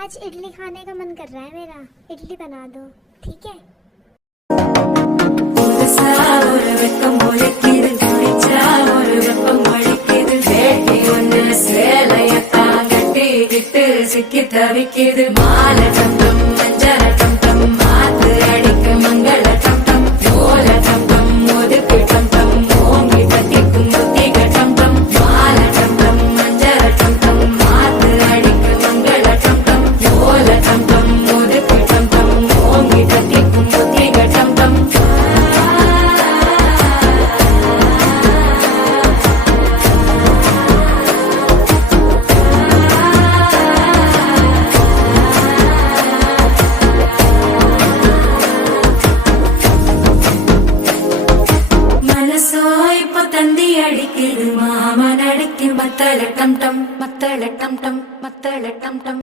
आज इडली खाने का मन कर रहा है मेरा, इडली बना दो। ठीक है। சிக்கி தவிக்கிது மாலை தந்தும் மஞ்சள்